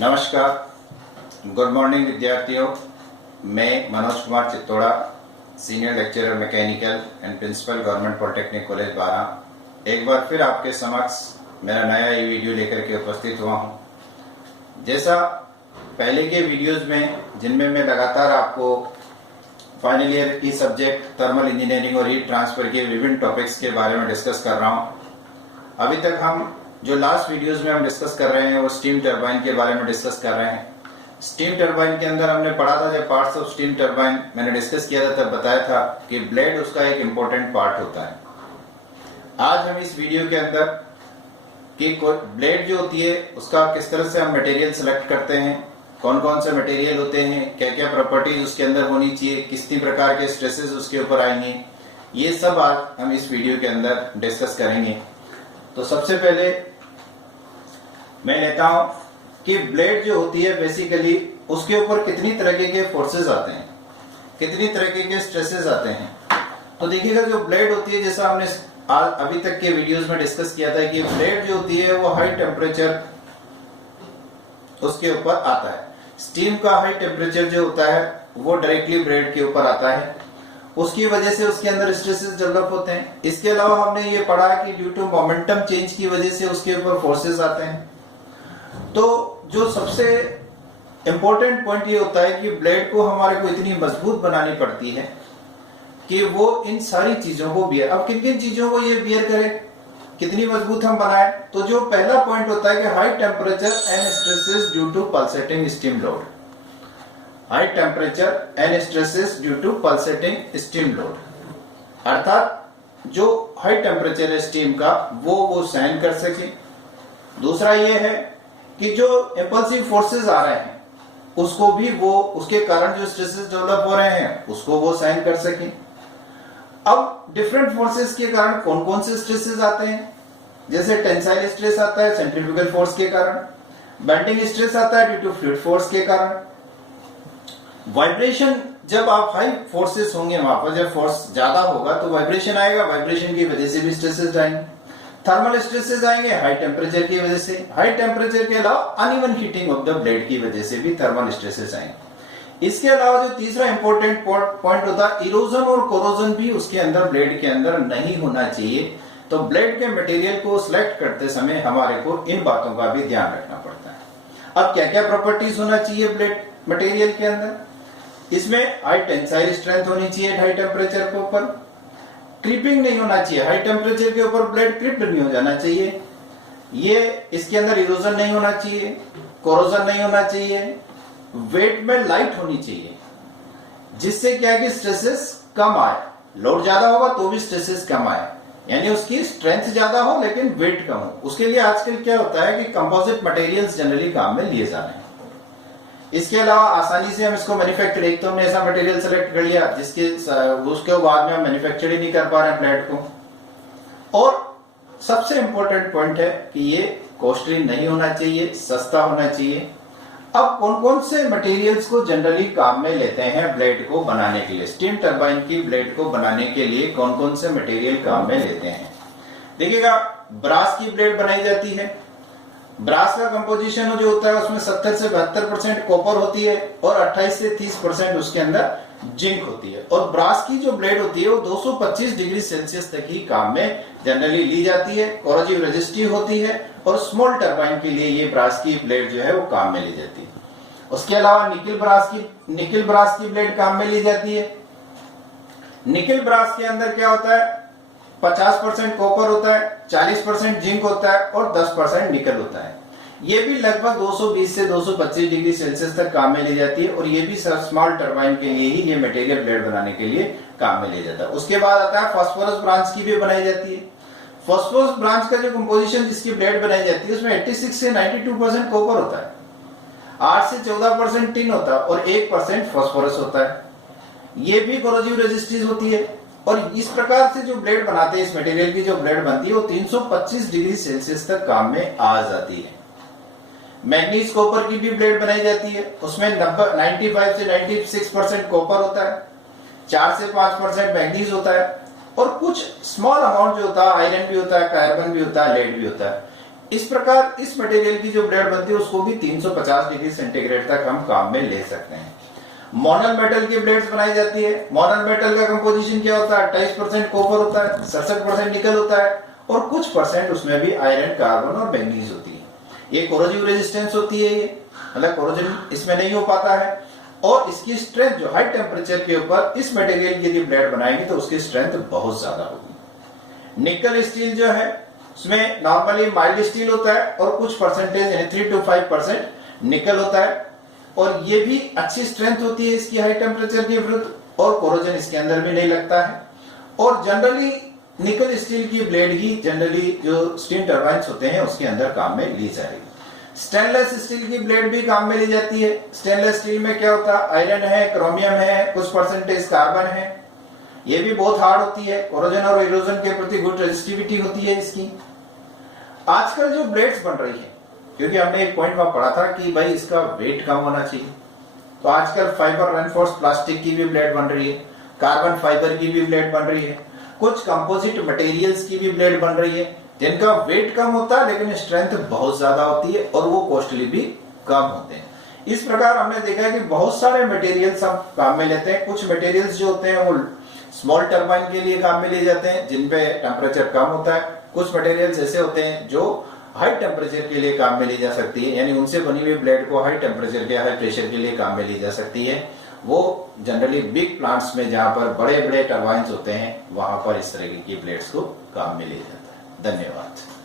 नमस्कार, good morning विद्यार्थियों। मैं Manoj Kumar Chittora, senior lecturer mechanical and principal government polytechnic college Bara एक बार फिर आपके समक्ष मेरा नया ये वीडियो लेकर के उपस्थित हुआ हूँ। जैसा पहले के वीडियोस में जिनमें मैं लगातार आपको फाइनल ईयर की सब्जेक्ट थर्मल इंजीनियरिंग और हीट ट्रांसफर के विभिन्न टॉपिक्स के बारे में डिस्कस कर रहा हूँ। अभी तक हम जो लास्ट वीडियोस में हम डिस्कस कर रहे हैं वो स्टीम टरबाइन के बारे में डिस्कस कर रहे हैं। स्टीम टरबाइन के अंदर हमने पढ़ा था, जब पार्ट्स ऑफ स्टीम टरबाइन मैंने डिस्कस किया था तब बताया था कि ब्लेड उसका एक इम्पोर्टेंट पार्ट होता है। आज हम इस वीडियो के अंदर कि ब्लेड जो होती है उसका किस तरह से हम मटेरियल सेलेक्ट करते हैं, कौन कौन से मटेरियल होते हैं, क्या क्या प्रॉपर्टीज उसके अंदर होनी चाहिए, कितनी प्रकार के स्ट्रेसेस उसके ऊपर आएंगे, ये सब आज हम इस वीडियो के अंदर डिस्कस करेंगे। तो सबसे पहले मैं लेता हूं कि ब्लेड जो होती है बेसिकली उसके ऊपर कितनी तरह के फोर्सेस आते हैं, कितनी तरह के स्ट्रेसेस आते हैं। तो देखिएगा जो ब्लेड होती है, जैसा हमने अभी तक के वीडियोस में डिस्कस किया था कि ब्लेड जो होती है वो हाई टेम्परेचर उसके ऊपर आता है। स्टीम का हाई टेम्परेचर जो होता है वो डायरेक्टली ब्लेड के ऊपर आता है, उसकी वजह से उसके अंदर स्ट्रेसेस डेवलप होते हैं। इसके अलावा हमने ये पढ़ा कि ड्यू टू मोमेंटम चेंज की वजह से उसके ऊपर फोर्सेस आते हैं। तो जो सबसे इंपॉर्टेंट पॉइंट ये होता है कि ब्लेड को हमारे को इतनी मजबूत बनानी पड़ती है कि वो इन सारी चीजों को बियर, अब किन किन चीजों को ये बियर करे, कितनी मजबूत हम बनाए। तो जो पहला पॉइंट होता है कि high temperature and stresses due to pulsating steam load. High temperature and stresses due to pulsating steam load, अर्थात जो हाई टेम्परेचर है स्टीम का वो सहन कर सके। दूसरा ये है कि जो इंपल्सिव फोर्सेस आ रहे हैं उसको भी वो, उसके कारण जो स्ट्रेसेस डेवलप हो रहे हैं उसको वो सहन कर सके। अब डिफरेंट फोर्सेस के कारण कौन कौन से स्ट्रेसेस आते हैं, जैसे टेंसाइल स्ट्रेस आता है सेंट्रीफ्यूगल फोर्स के कारण, बेंडिंग स्ट्रेस आता है ड्यू टू फ्लूइड फोर्स के कारण, वाइब्रेशन, जब आप हाई फोर्सेस होंगे वहां पर जब फोर्स ज्यादा होगा तो वाइब्रेशन आएगा, वाइब्रेशन की वजह से भी स्ट्रेसेस आएंगे। थर्मल स्ट्रेसेस आएंगे हाई टेम्परेचर की वजह से, हाई टेम्परेचर के अलावा uneven heating of the blade की वजह से भी थर्मल स्ट्रेसेस आएंगे। इसके अलावा जो तीसरा इंपॉर्टेंट पॉइंट होता है इरोजन और कोरोजन भी उसके अंदर ब्लेड के अंदर नहीं होना चाहिए। तो ब्लेड के मटेरियल को सिलेक्ट करते समय हमारे को इन बातों का भी ध्यान रखना पड़ता है। अब क्या क्या प्रॉपर्टीज होना चाहिए ब्लेड मटेरियल के अंदर, इसमें हाई टेंसाइल स्ट्रेंथ होनी चाहिए हाई टेम्परेचर के ऊपर, क्रीपिंग नहीं होना चाहिए, हाई टेम्परेचर के ऊपर ब्लेड क्रिप्ड नहीं हो जाना चाहिए, ये इसके अंदर इरोजन नहीं होना चाहिए, कोरोजन नहीं होना चाहिए, वेट में लाइट होनी चाहिए, जिससे क्या कि स्ट्रेसेस कम आए। लोड ज्यादा होगा तो भी स्ट्रेसेस कम आए, यानी उसकी स्ट्रेंथ ज्यादा हो लेकिन वेट कम हो। उसके लिए आजकल क्या होता है कि कंपोजिट मटेरियल्स जनरली काम में लिए जा रहे हैं। इसके अलावा आसानी से हम इसको मैन्युफैक्चर, एक तो हमने ऐसा मटेरियल सेलेक्ट कर लिया जिसके उसके बाद में हम मैन्युफैक्चर ही नहीं कर पा रहे हैं प्लेट को। और सबसे इंपॉर्टेंट पॉइंट है कि ये कॉस्टली नहीं होना चाहिए, सस्ता होना चाहिए। अब कौन कौन से मटेरियल्स को जनरली काम में लेते हैं ब्लेड को बनाने के लिए, स्टीम टरबाइन की ब्लेड को बनाने के लिए कौन कौन से मटेरियल काम में लेते हैं। देखिएगा, ब्रास की ब्लेड बनाई जाती है। ब्रास का कंपोजिशन जो होता है उसमें 70 से 72% कॉपर होती है और 28 से 30% उसके अंदर जिंक होती है। और ब्रास की जो ब्लेड होती है वो 225 डिग्री सेल्सियस तक ही काम में जनरली ली जाती है, कोरोजिव रेजिस्टिव होती है और स्मॉल टरबाइन के लिए ये ब्रास की ब्लेड जो है वो काम में ली जाती है। उसके अलावा निकल ब्रास की ब्लेड काम में ली जाती है। निकल ब्रास के अंदर क्या होता है, 50% कॉपर होता है, 40% जिंक होता है और 10% निकल होता है। ये भी लगभग 220 से 225 डिग्री सेल्सियस तक काम में ली जाती है और ये भी स्मॉल टरबाइन के लिए ही ये मटेरियल ब्लेड बनाने के लिए काम में लिया जाता है। उसके बाद आता है फास्फोरस ब्रांच की भी बनाई जाती है। फास्फोरस ब्रांच का जो कंपोजिशन जिसकी ब्लेड बनाई जाती है उसमें 86 से 92% कॉपर होता है, 8 से 14% टिन होता है और 1% फास्फोरस होता है। ये भी कोरोजिव रेजिस्टिव होती है। और इस प्रकार से जो ब्लेड बनाते हैं, इस मटेरियल की जो ब्लेड बनती है वो 325 डिग्री सेल्सियस तक काम में आ जाती है। मैग्नीज कॉपर की भी ब्लेड बनाई जाती है, उसमें 95 से 96% कॉपर होता है, 4 से 5% मैग्नीज होता है और कुछ स्मॉल अमाउंट जो होता है आयरन भी होता है, कार्बन भी होता है, लेड भी होता है। इस प्रकार इस मटेरियल की जो ब्लेड बनती है उसको भी 350 डिग्री सेंटीग्रेड तक हम काम में ले सकते हैं। मोनल मेटल की ब्लेड्स बनाई जाती है। मोनल मेटल का कंपोजिशन क्या होता है? 28% कॉपर होता है, 67% निकल होता है और कुछ परसेंट उसमें भी आयरन, कार्बन और मैंगनीज होती है। ये कोरोजिव रेजिस्टेंस होती है, ये मतलब कोरोजन इसमें नहीं हो पाता है। और इसकी स्ट्रेंथ जो हाई टेम्परेचर के ऊपर इस मटेरियल की यदि ब्लेड बनाएंगे तो उसकी स्ट्रेंथ बहुत ज्यादा होगी। निकल स्टील जो है उसमें नॉर्मली माइल्ड स्टील होता है और कुछ परसेंटेज यानी 3 to 5% निकल होता है और ये भी अच्छी स्ट्रेंथ होती है इसकी हाई टेम्परेचर के विरुद्ध और कोरोजन इसके अंदर भी नहीं लगता है। और जनरली निकल स्टील की ब्लेड ही जनरली जो स्टीम टरबाइन्स होते हैं उसके अंदर काम में ली जाएगी। स्टेनलेस स्टील की ब्लेड भी काम में ली जाती है। स्टेनलेस स्टील में क्या होता है? आयरन है, क्रोमियम है, कुछ परसेंटेज कार्बन है। ये भी बहुत हार्ड होती है, कोरोजन और इरोजन के प्रति गुड रेजिस्टिविटी होती है इसकी। आजकल जो ब्लेड्स बन रही है, क्योंकि हमने एक पॉइंट वहां पढ़ा था कि भाई इसका वेट कम होना चाहिए, तो आजकल फाइबर रेनफोर्स प्लास्टिक की भी ब्लेड बन रही है, कार्बन फाइबर की भी ब्लेड बन रही है, कुछ कंपोजिट मटेरियल्स की भी ब्लेड बन रही है जिनका वेट कम होता है लेकिन स्ट्रेंथ बहुत ज्यादा होती है और वो कॉस्टली भी कम होते हैं। इस प्रकार हमने देखा है कि बहुत सारे मटेरियल्स हम काम में लेते हैं। कुछ मटेरियल्स जो होते हैं वो स्मॉल टरबाइन के लिए काम में लिए जाते हैं जिनपे टेम्परेचर कम होता है। कुछ मटेरियल्स ऐसे होते हैं जो हाई टेम्परेचर के लिए काम में ली जा सकती है, यानी उनसे बनी हुई ब्लेड को हाई टेम्परेचर के हाई प्रेशर के लिए काम में ली जा सकती है। वो जनरली बिग प्लांट्स में जहां पर बड़े बड़े टरबाइन्स होते हैं वहां पर इस तरह की ब्लेड्स को काम में लिया जाता है। धन्यवाद।